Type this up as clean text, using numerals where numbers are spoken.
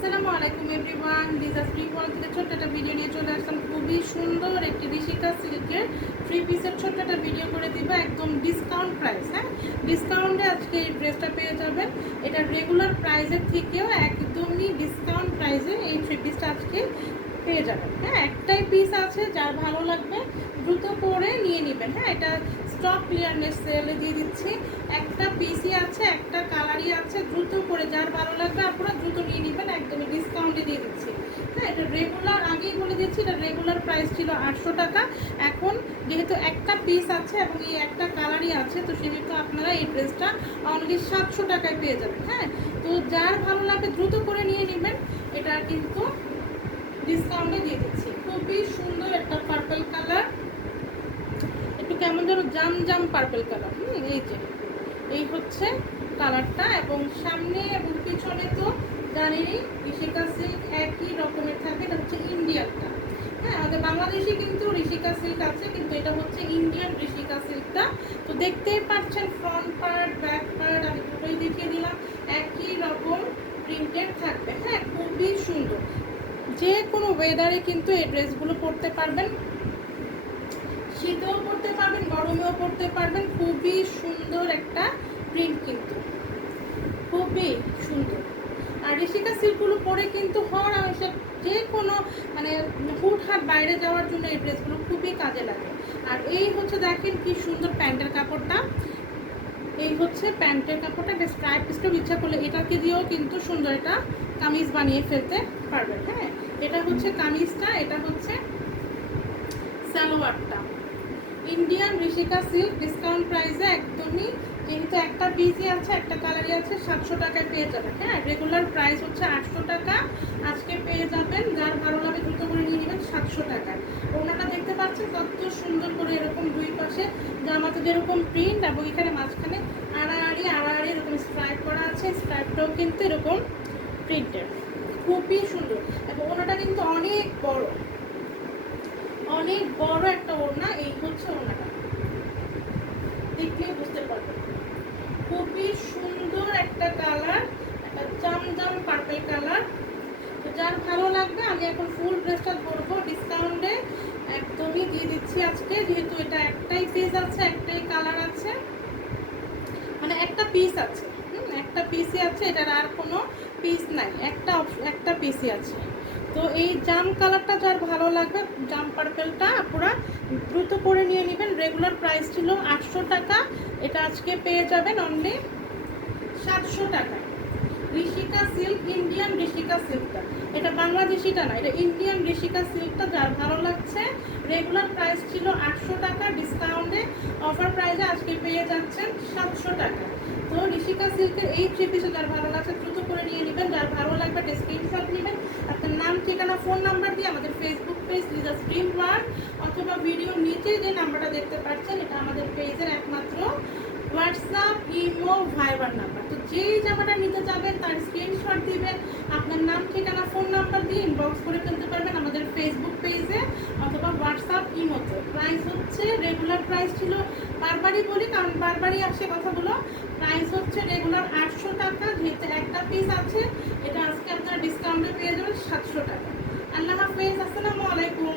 আসসালামু আলাইকুম everyone, Liza free world থেকে ছোট্ট একটা ভিডিও নিয়ে চলে আসলাম। খুবই সুন্দর একটি ঋষিকা সিল্কের থ্রি পিসের ছোট্ট একটা ভিডিও করে দিব, একদম ডিসকাউন্ট প্রাইস। হ্যাঁ, ডিসকাউন্টে আজকে এই ড্রেসটা পেয়ে যাবেন। এটা রেগুলার প্রাইসের থেকেও একদমই ডিসকাউন্ট প্রাইসে এই থ্রি পিসটা আজকে পেয়ে যাবেন। হ্যাঁ, একটাই পিস আছে, যার ভালো লাগবে দ্রুত করে নিয়ে নেবেন। হ্যাঁ, এটা স্টক ক্লিয়ারনেস সেলে দিয়ে দিচ্ছি। একটা পিসই আছে, একটা কালারই আছে, দ্রুত করে যার ভালো লাগবে আপনারা দ্রুত নিয়ে নেবেন, একদমই ডিসকাউন্টে দিয়ে দিচ্ছি। হ্যাঁ, এটা রেগুলার আগেই বলে দিচ্ছি, এটা রেগুলার প্রাইস ছিল 800 টাকা। এখন যেহেতু একটা পিস আছে এবং এই একটা কালারই আছে, তো সেহেতু আপনারা এই ড্রেসটা অনলি 700 টাকায় পেয়ে যাবেন। হ্যাঁ, তো যার ভালো লাগবে দ্রুত করে নিয়ে নেবেন, এটা কিন্তু ডিসকাউন্টে দিয়ে দিচ্ছি। খুবই সুন্দর একটা পার্পল কালার, একটু কেমন যেন জাম জাম পার্পল কালার। এই যে এই হচ্ছে কালারটা, এবং সামনে এবং পিছনে তো জানেনই ঋষিকা সিল্ক একই রকমের থাকে। এটা হচ্ছে ইন্ডিয়ানটা। হ্যাঁ, আমাদের বাংলাদেশে কিন্তু ঋষিকা সিল্ক আছে, কিন্তু এটা হচ্ছে ইন্ডিয়ান ঋষিকা সিল্কটা। তো দেখতেই পাচ্ছেন ফ্রন্ট পার্ট ব্যাক পার্ট আমি দুটোই দেখিয়ে দিলাম, একই রকম প্রিন্টেড থাকবে। হ্যাঁ, খুবই সুন্দর, যে কোনো ওয়েদারে কিন্তু এই ড্রেসগুলো পরতে পারবেন, শীতেও পরতে পারবেন, গরমেও পরতে পারবেন। খুবই সুন্দর একটা প্রিন্ট, কিন্তু খুবই সুন্দর। আর ঋষিকা সিল্কগুলো পরে কিন্তু হর হামেশা যে কোনো মানে হুটহাট বাইরে যাওয়ার জন্য এই ড্রেসগুলো খুবই কাজে লাগে। আর এই হচ্ছে দেখেন কি সুন্দর প্যান্টের কাপড়টা, এই হচ্ছে প্যান্টের কাপড়টা। বেশ স্ট্রাইপ স্টোভ ইচ্ছা করলে এটাকে দিয়েও কিন্তু সুন্দর একটা কামিজ বানিয়ে ফেলতে পারবেন। হ্যাঁ, এটা হচ্ছে কামিজটা, এটা হচ্ছে সালোয়ারটা। ইন্ডিয়ান ঋষিকা সিল্ক ডিসকাউন্ট প্রাইসে একদমই, যেহেতু একটা পিসই আছে, একটা কালারই আছে, 700 টাকায় পেয়ে যাবেন। হ্যাঁ, রেগুলার প্রাইস হচ্ছে 800 টাকা, আজকে পেয়ে যাবেন। যার ভালো লাগে দ্রুত করে নিয়ে নেবেন 700 টাকায়। ওনাটা দেখতে পাচ্ছেন কত সুন্দর করে এরকম দুই পাশে জামাতে যেরকম প্রিন্ট, এবং এখানে মাঝখানে আড়াআড়ি এরকম স্ট্রাইপ করা আছে। স্ট্রাইপটাও কিন্তু এরকম প্রিন্টের, খুবই সুন্দর। এবং ওনাটা কিন্তু অনেক বড়, অনেক বড় একটা ওড়না। এই হচ্ছে ওড়নাটা, দেখলেই বুঝতে পারবেন। খুবই সুন্দর একটা কালার, একটা জাম জাম পার্পল কালার। তো যার ভালো লাগবে, আমি এখন ফুল ড্রেসটা ধরবো ডিসকাউন্টে একদমই দিয়ে দিচ্ছি আজকে, যেহেতু এটা একটাই পিস আছে, একটাই কালার আছে, মানে একটা পিস আছে। একটা পিসই আছে, এটার আর কোনো পিস নাই, একটা পিসই আছে। তো এই জাম কালারটা যার ভালো লাগবে, জাম পার্পেলটা আপনারা দ্রুত করে নিয়ে নেবেন। রেগুলার প্রাইস ছিল 800 টাকা, এটা আজকে পেয়ে যাবেন অনলি 700 টাকা। ঋষিকা সিল্ক, ইন্ডিয়ান ঋষিকা সিল্কটা, এটা বাংলাদেশিটা না, এটা ইন্ডিয়ান ঋষিকা সিল্কটা। যার ভালো লাগছে, রেগুলার প্রাইস ছিল 800 টাকা, ডিসকাউন্টে অফার প্রাইসে আজকে পেয়ে যাচ্ছেন 700 টাকা। তো ঋষিকা সিল্কের এই থ্রি পিসে যার ভালো লাগছে দ্রুত করে নিয়ে নেবেন। যার ভালো লাগবে একটা স্ক্রিনশট নেবেন, আপনার নাম ঠিকানা ফোন নাম্বার দিয়ে আমাদের Facebook page Liza stream world, অথবা ভিডিওর নিচে যে নাম্বারটা দেখতে পাচ্ছেন, এটা আমাদের পেজের একমাত্র হোয়াটসঅ্যাপ ইমো ভাইবার নাম্বার। তো যেই জামাটা নিতে যাবেন তার স্ক্রিনশট দিবেন, আপনার নাম ঠিকানা ফোন নাম্বার দিয়ে ইনবক্স করে ফেলতে পারবেন আমাদের ফেসবুক পেজে অথবা হোয়াটসঅ্যাপ ইমোতে। প্রাইস হচ্ছে রেগুলার প্রাইস ছিল, বারবারই বলি কারণ বারবারই আসে কথাগুলো, প্রাইস হচ্ছে রেগুলার 800 টাকা, যেহেতু একটা পিস আছে, এটা আজকে আপনারা ডিসকাউন্টে পেয়ে যাবেন 700 টাকা। আল্লাহ হাফেজ, আসসালামু আলাইকুম।